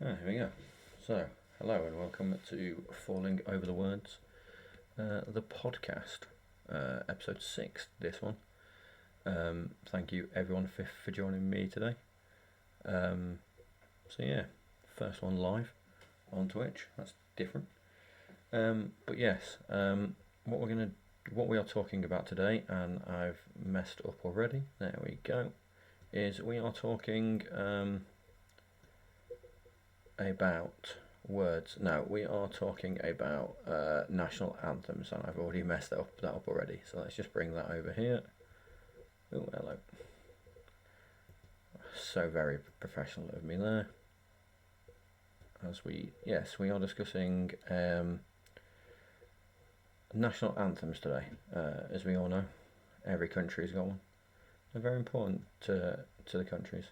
Here we go. So, hello and welcome to Falling Over the Words, the podcast, episode 6, this one. Thank you everyone for joining me today. First one live on Twitch, that's different. But yes, what we are talking about today, and I've messed up already, there we go, is we are talking about words. No, we are talking about national anthems, and I've already messed that up already. So let's just bring that over here. Oh, hello. So very professional of me there. We are discussing national anthems today. As we all know, every country's got one. They're very important to the countries.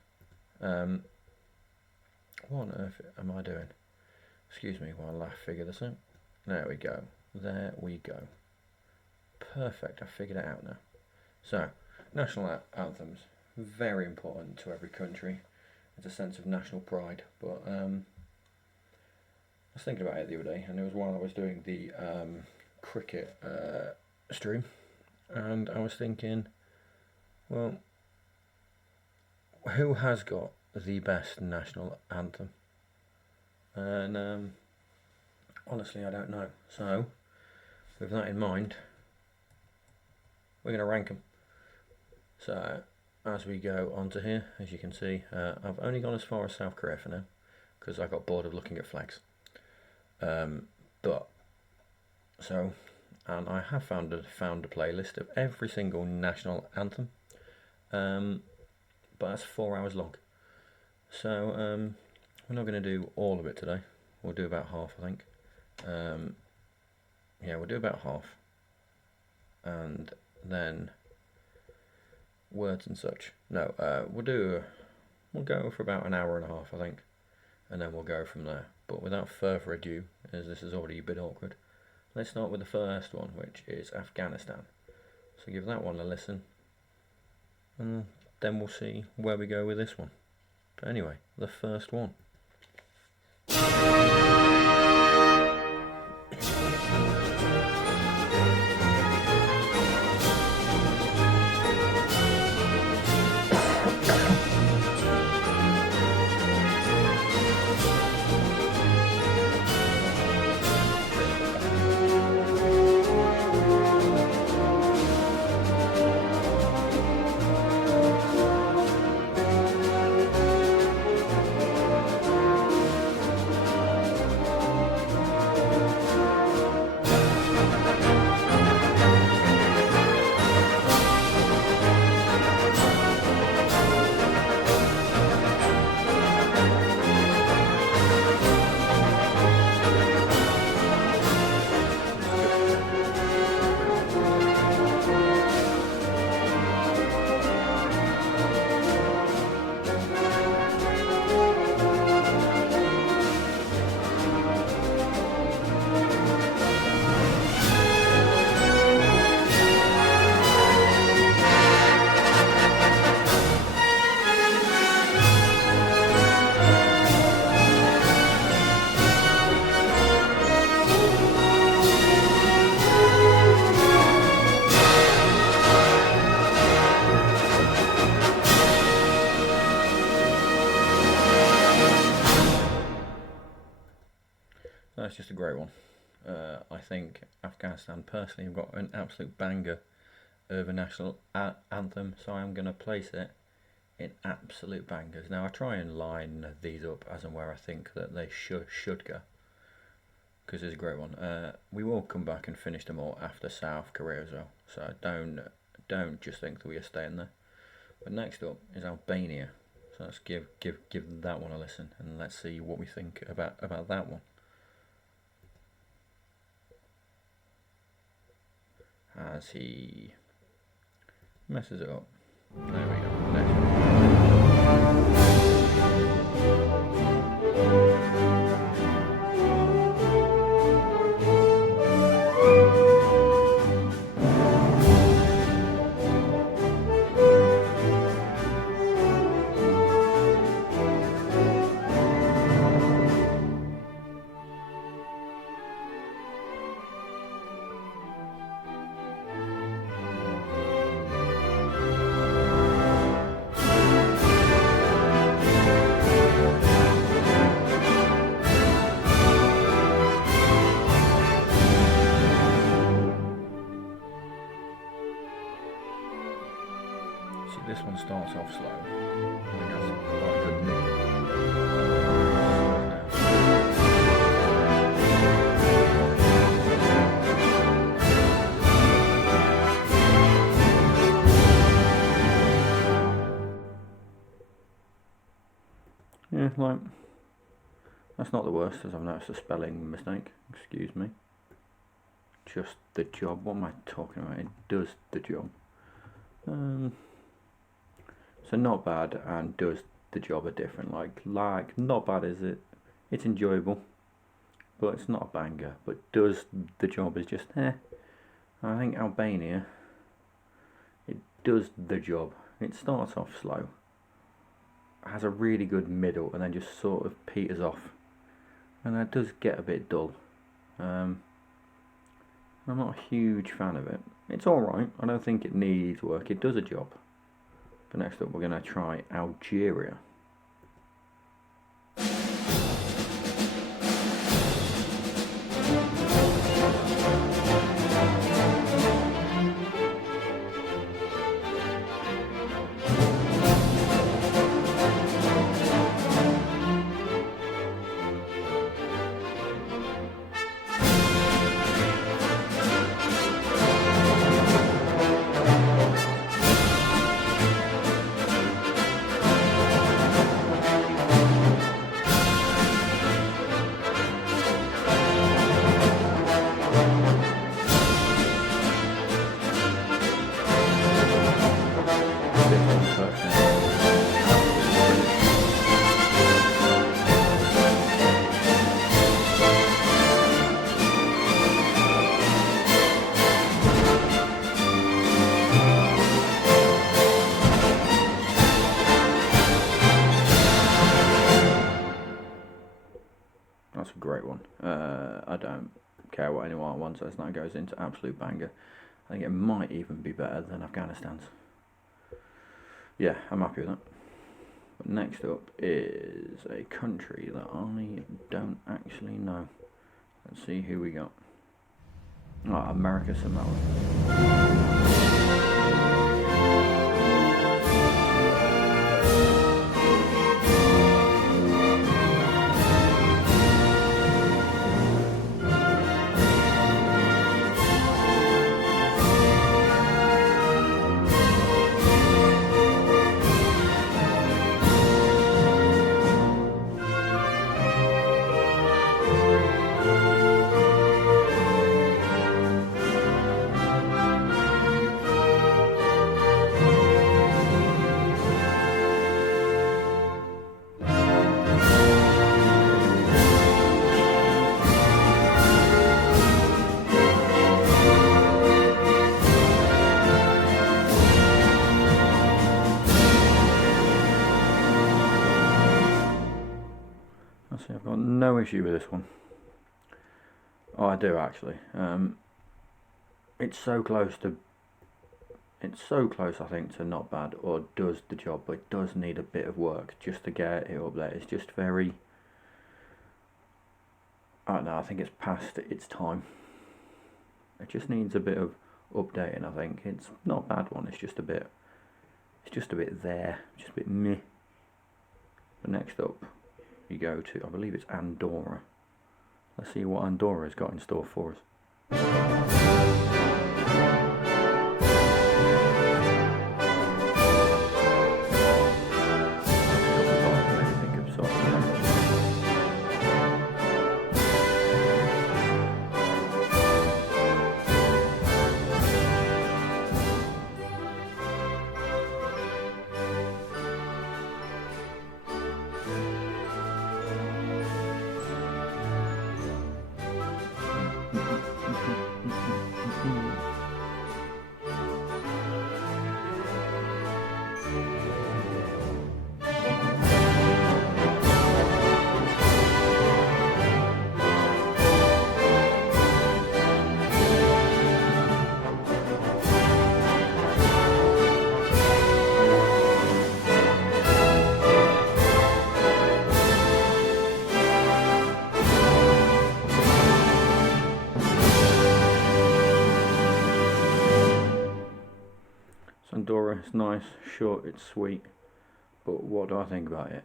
What on earth am I doing? Excuse me while I figure this out. There we go. There we go. Perfect. I figured it out now. So, national anthems. Very important to every country. It's a sense of national pride. But I was thinking about it the other day, and it was while I was doing the cricket stream, and I was thinking, well, who has got the best national anthem? And honestly, I don't know. So, with that in mind, we're going to rank them. So, as we go onto here, as you can see, I've only gone as far as South Korea for now, because I got bored of looking at flags. And I have found a playlist of every single national anthem, but that's 4 hours long. So, we're not going to do all of it today. We'll do about half, I think. We'll do about half. And then words and such. No, we'll go for about an hour and a half, I think. And then we'll go from there. But without further ado, as this is already a bit awkward, let's start with the first one, which is Afghanistan. So give that one a listen. And then we'll see where we go with this one. But anyway, the first one. That's just a great one. I think Afghanistan personally have got an absolute banger of a national anthem, so I'm going to place it in absolute bangers. Now I try and line these up as and where I think that they should go, because it's a great one. We will come back and finish them all after South Korea as well, so don't just think that we are staying there. But next up is Albania, so let's give that one a listen, and let's see what we think about that one. As he messes it up. There we go. Next one. think that's quite a good mix. Yeah, like, that's not the worst, as I've noticed a spelling mistake, excuse me. Just the job, what am I talking about? It does the job. So not bad and does the job are different. Like not bad is it? It's enjoyable, but it's not a banger. But does the job is just I think Albania, it does the job. It starts off slow, has a really good middle, and then just sort of peters off, and that does get a bit dull. I'm not a huge fan of it. It's alright, I don't think it needs work, it does a job. But next up we're going to try Algeria. That's a great one. I don't care what anyone says, that goes into absolute banger. I think it might even be better than Afghanistan's. Yeah, I'm happy with that. But next up is a country that I don't actually know. Let's see who we got. Oh, America Samoa. See, I've got no issue with this one. Oh, I do actually. It's so close, I think, to not bad or does the job, but it does need a bit of work just to get it up there. It's just very, I don't know, I think it's past its time. It just needs a bit of updating, I think. It's not a bad one, it's just a bit there, just a bit meh. But next up, you go to, I believe it's Andorra. Let's see what Andorra's got in store for us. Andorra, it's nice, short, it's sweet. But what do I think about it?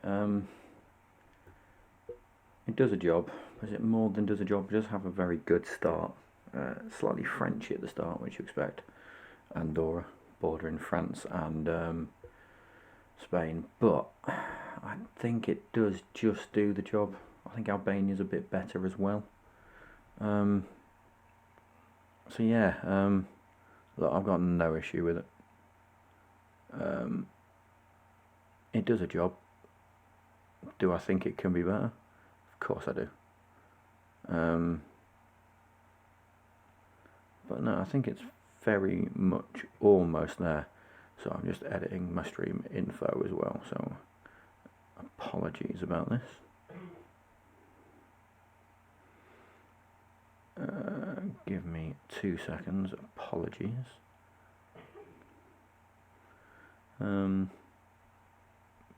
It does a job. Is it more than does a job? It does have a very good start. Slightly Frenchy at the start, which you expect. Andorra, bordering France and Spain. But I think it does just do the job. I think Albania's a bit better as well. So yeah, look, I've got no issue with it. It does a job. Do I think it can be better? Of course I do. But no, I think it's very much almost there. So I'm just editing my stream info as well, so apologies about this. Give me 2 seconds, apologies.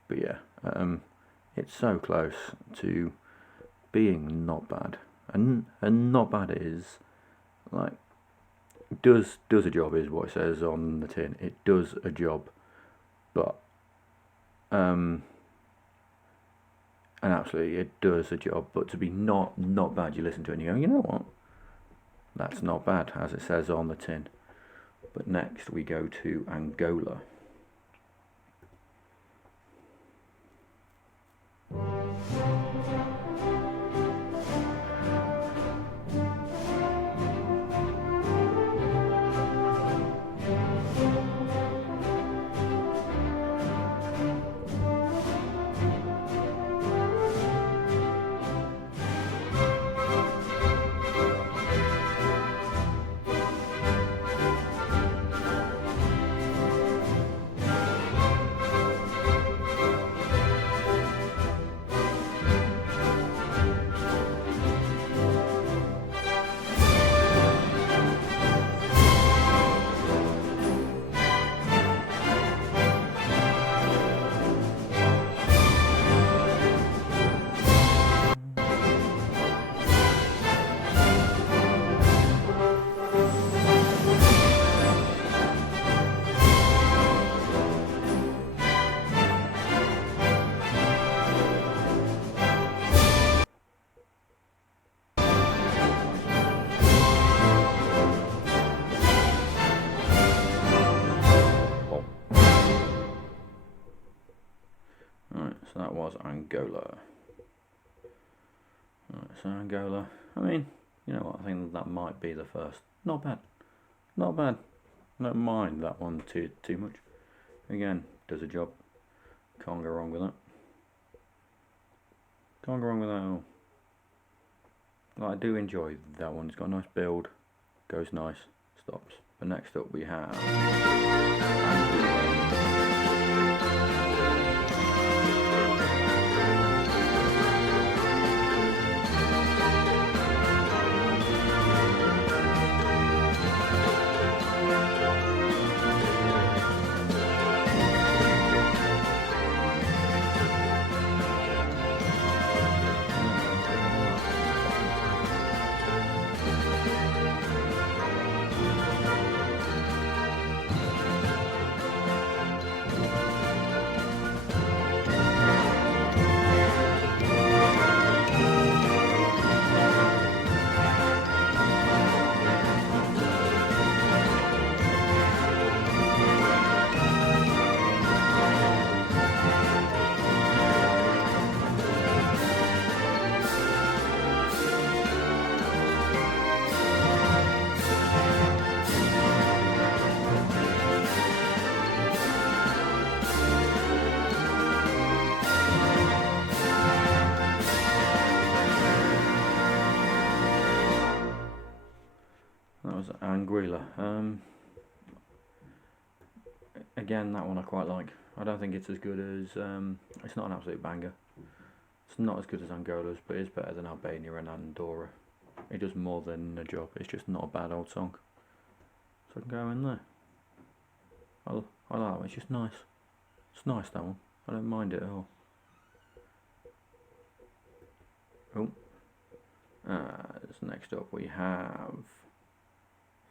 But yeah, it's so close to being not bad, and not bad is like does a job is what it says on the tin. It does a job, but and absolutely it does a job. But to be not bad, you listen to it and you go, you know what? That's not bad, as it says on the tin. But next we go to Angola. So that was Angola. Right, so Angola, I mean, you know what, I think that might be the first. Not bad. Not bad. I don't mind that one too much. Again, does a job. Can't go wrong with that. Can't go wrong with that at all. Like, I do enjoy that one. It's got a nice build. Goes nice. Stops. But next up we have Anguilla. Again, that one I quite like. I don't think it's as good as, it's not an absolute banger. It's not as good as Angola's, but it's better than Albania and Andorra. It does more than a job. It's just not a bad old song. So I can go in there. I like that one. It's just nice. It's nice, that one. I don't mind it at all. Oh. Next up we have...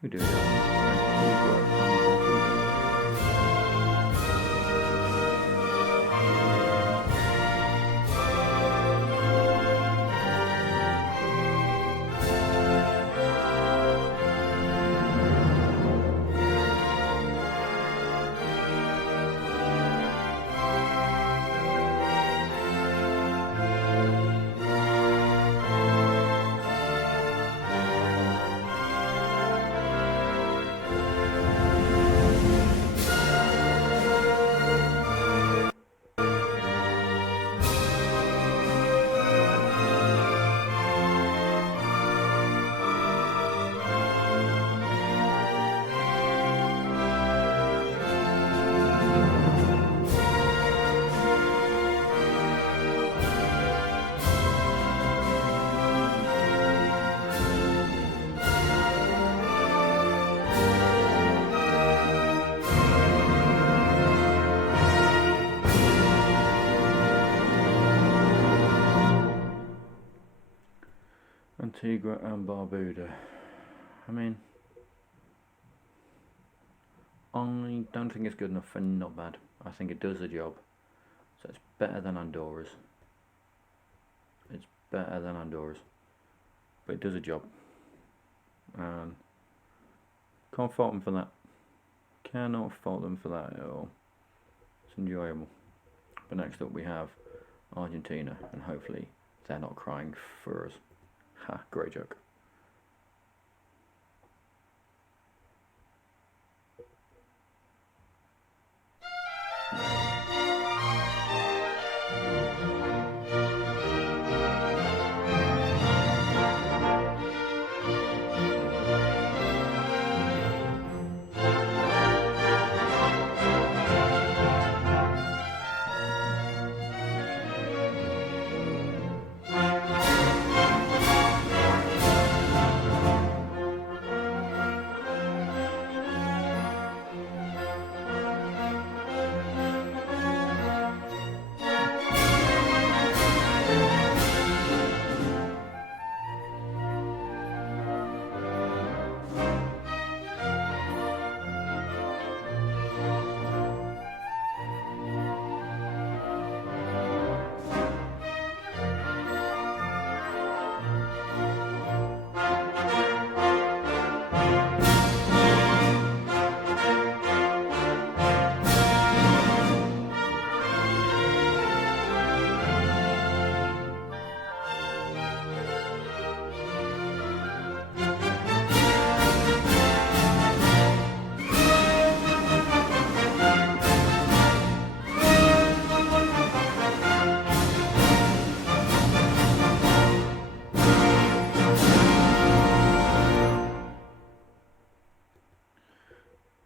Who do that? Antigua and Barbuda. I mean, I don't think it's good enough for not bad. I think it does the job. So it's better than Andorra's. It's better than Andorra's. But it does a job. And can't fault them for that. Cannot fault them for that at all. It's enjoyable. But next up we have Argentina, and hopefully they're not crying for us. Ha, great joke.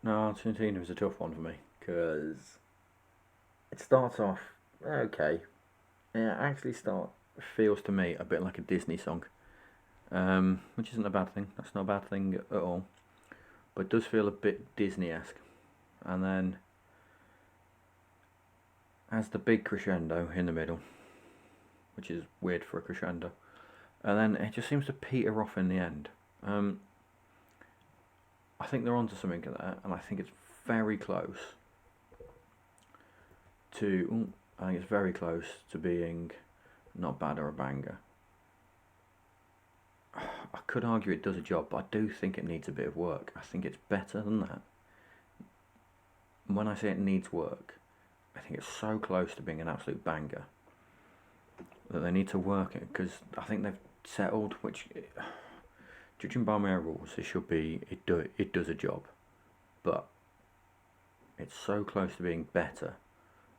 No, Argentina was a tough one for me because it starts off okay. It actually feels to me a bit like a Disney song, which isn't a bad thing. That's not a bad thing at all, but it does feel a bit Disney-esque. And then has the big crescendo in the middle, which is weird for a crescendo, and then it just seems to peter off in the end. I think they're onto something there, and I think it's very close to. I think it's very close to being not bad or a banger. I could argue it does a job, but I do think it needs a bit of work. I think it's better than that. When I say it needs work, I think it's so close to being an absolute banger that they need to work it, because I think they've settled, which, judging by my rules, it should be it does a job, but it's so close to being better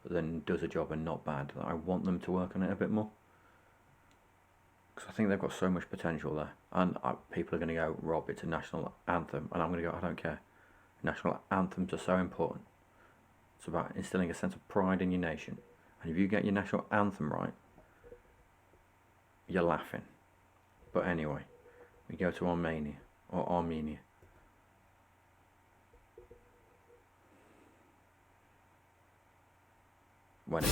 than does a job and not bad that I want them to work on it a bit more, because I think they've got so much potential there. And people are going to go, Rob, it's a national anthem, and I'm going to go, I don't care. National anthems are so important. It's about instilling a sense of pride in your nation, and if you get your national anthem right, you're laughing. But anyway, we go to Armenia. When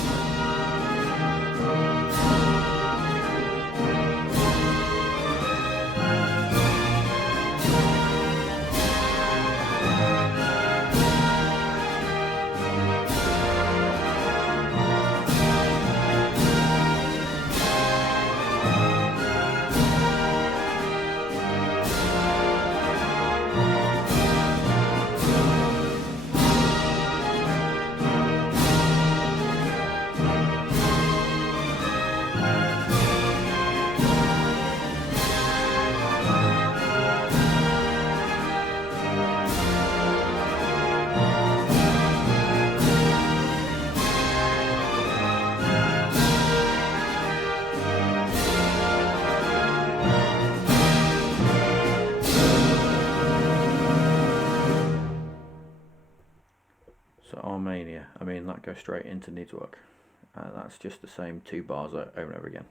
Armenia, I mean, that goes straight into needs work. That's just the same two bars over and over again.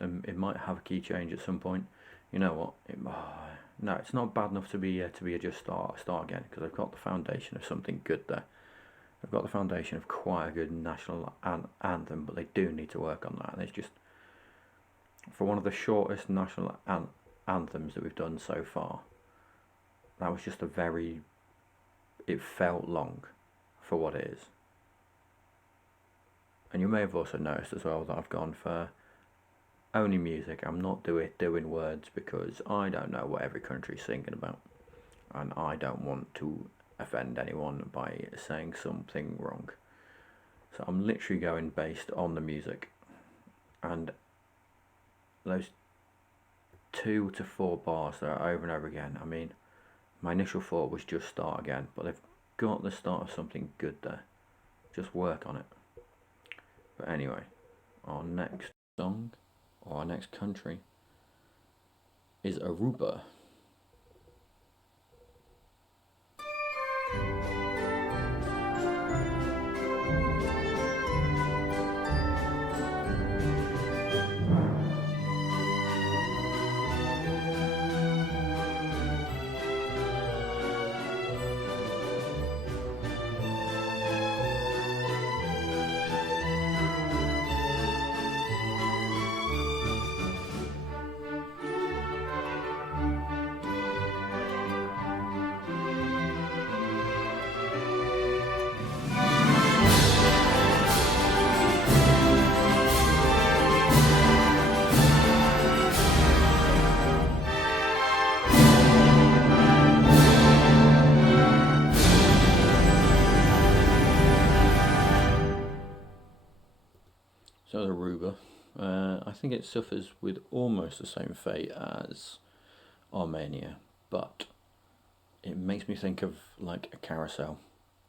It might have a key change at some point. You know what? No, it's not bad enough to be a just start again, because I've got the foundation of something good there. I've got the foundation of quite a good national anthem, but they do need to work on that. And it's just, for one of the shortest national anthems that we've done so far, that was just it felt long for what it is. And you may have also noticed as well that I've gone for only music. I'm not doing words because I don't know what every country's singing about, and I don't want to offend anyone by saying something wrong. So I'm literally going based on the music, and those 2 to 4 bars that are over and over again. I mean, my initial thought was just start again, but they've got the start of something good there. Just work on it. But anyway, our next song, or our next country, is Aruba. So Aruba, I think it suffers with almost the same fate as Armenia, but it makes me think of like a carousel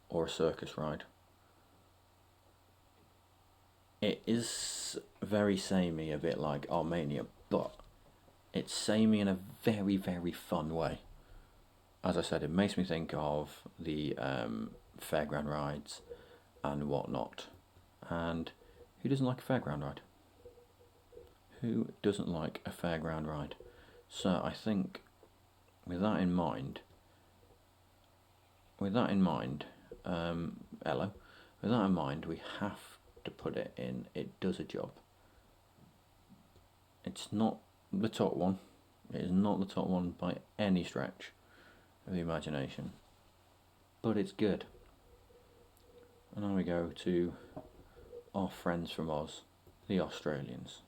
or a circus ride. It is very samey, a bit like Armenia, but it's samey in a very, very fun way. As I said, it makes me think of the fairground rides and whatnot. And who doesn't like a fairground ride? Who doesn't like a fairground ride? So I think with that in mind, hello, with that in mind, we have to put it in. It does a job. It's not the top one. It is not the top one by any stretch of the imagination, but it's good. And now we go to our friends from Oz, the Australians.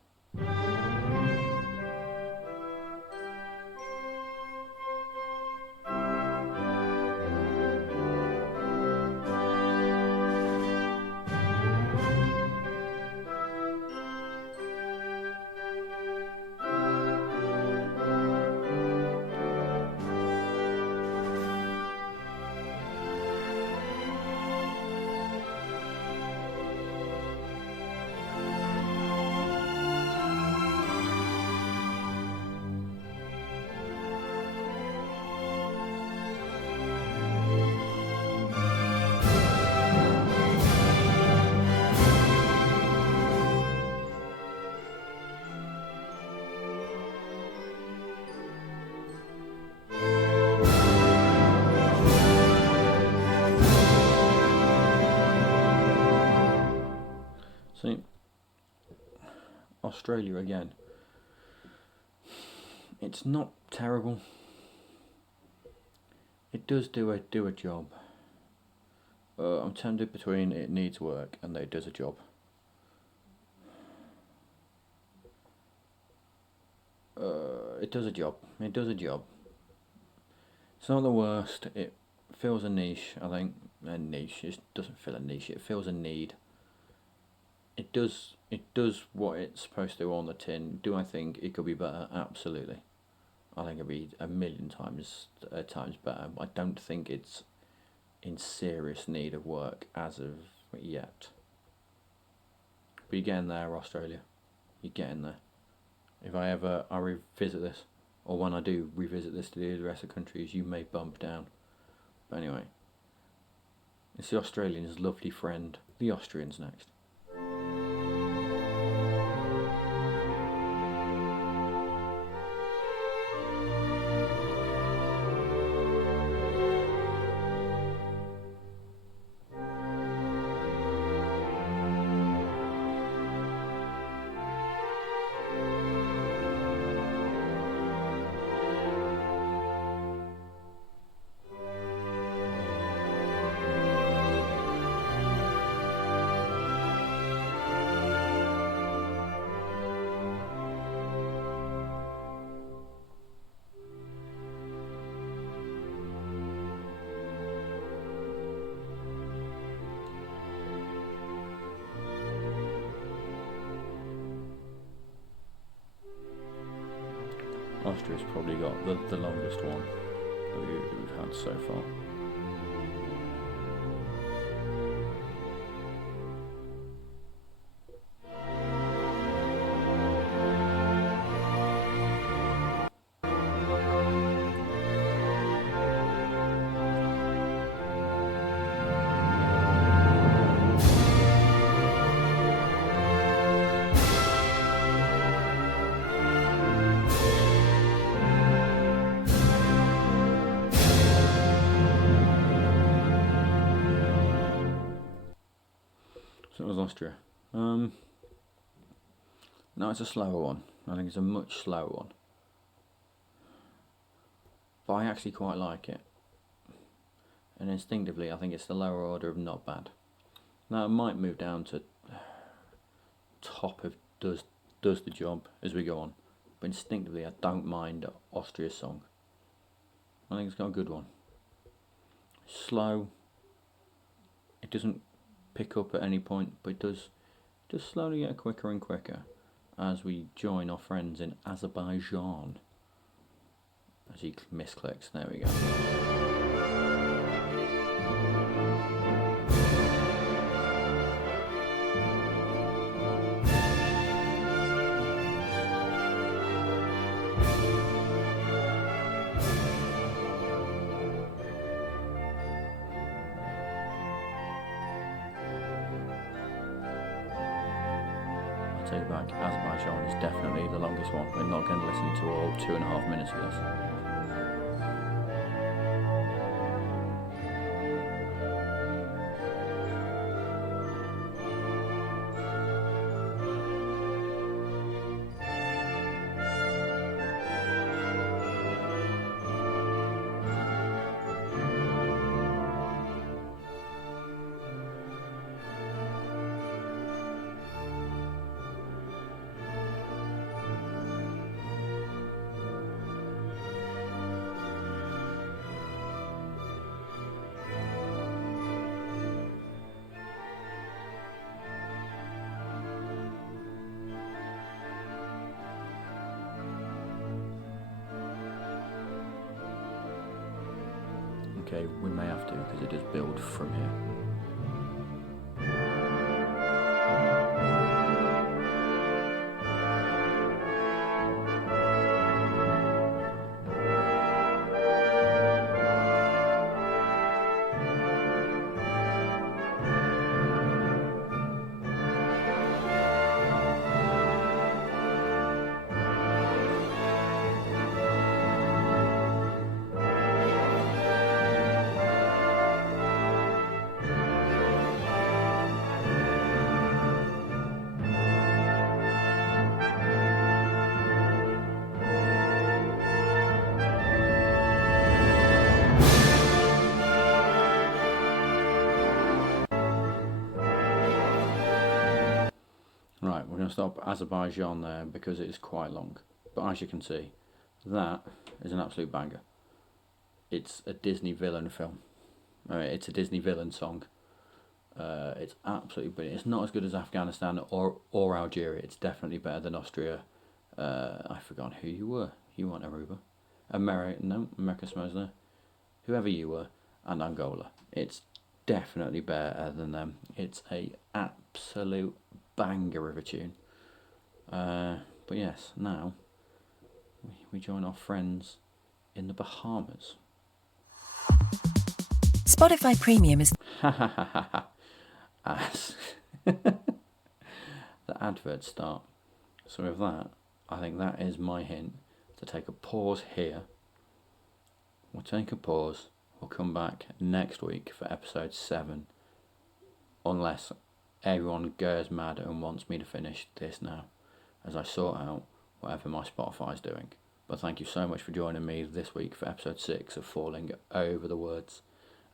See, Australia again. It's not terrible. It does do a job. I'm tempted between it needs work and it does a job. It does a job. It does a job. It's not the worst. It fills a niche, I think. A niche. It doesn't fill a niche. It fills a need. It does what it's supposed to do on the tin. Do I think it could be better? Absolutely. I think it'd be a million times better. I don't think it's in serious need of work as of yet. But you're getting there, Australia. You're getting there. If I revisit this, or when I do revisit this to the rest of the countries, you may bump down. But anyway, it's the Australians' lovely friend, the Austrians, next. Austria's probably got the longest one that we've had so far. So it was Austria. No, it's a slower one. I think it's a much slower one. But I actually quite like it. And instinctively, I think it's the lower order of not bad. Now it might move down to top of does the job as we go on. But instinctively, I don't mind Austria's song. I think it's got a good one. Slow. It doesn't pick up at any point, but it does just slowly get quicker and quicker as we join our friends in Azerbaijan. As he misclicks, there we go. Take it back, Azerbaijan is definitely the longest one. We're not going to listen to all 2.5 minutes of this. Okay, we may have to because it does build from here. Right, we're going to stop Azerbaijan there because it is quite long. But as you can see, that is an absolute banger. It's a Disney villain film. It's a Disney villain song. It's absolutely brilliant. It's not as good as Afghanistan or Algeria. It's definitely better than Austria. I forgot who you were. You weren't Aruba. America Smosler. Whoever you were. And Angola. It's definitely better than them. It's a absolute banger of a tune. But yes, now we join our friends in the Bahamas. Spotify Premium is... As the adverts start. So with that, I think that is my hint to take a pause here. We'll take a pause. We'll come back next week for episode 7. Unless everyone goes mad and wants me to finish this now, as I sort out whatever my Spotify's doing. But thank you so much for joining me this week for episode 6 of Falling Over the Words.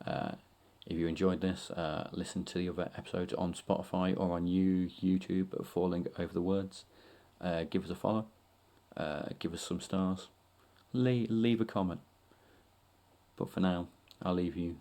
If you enjoyed this, listen to the other episodes on Spotify or on YouTube of Falling Over the Words. Give us a follow. Give us some stars. Leave a comment. But for now, I'll leave you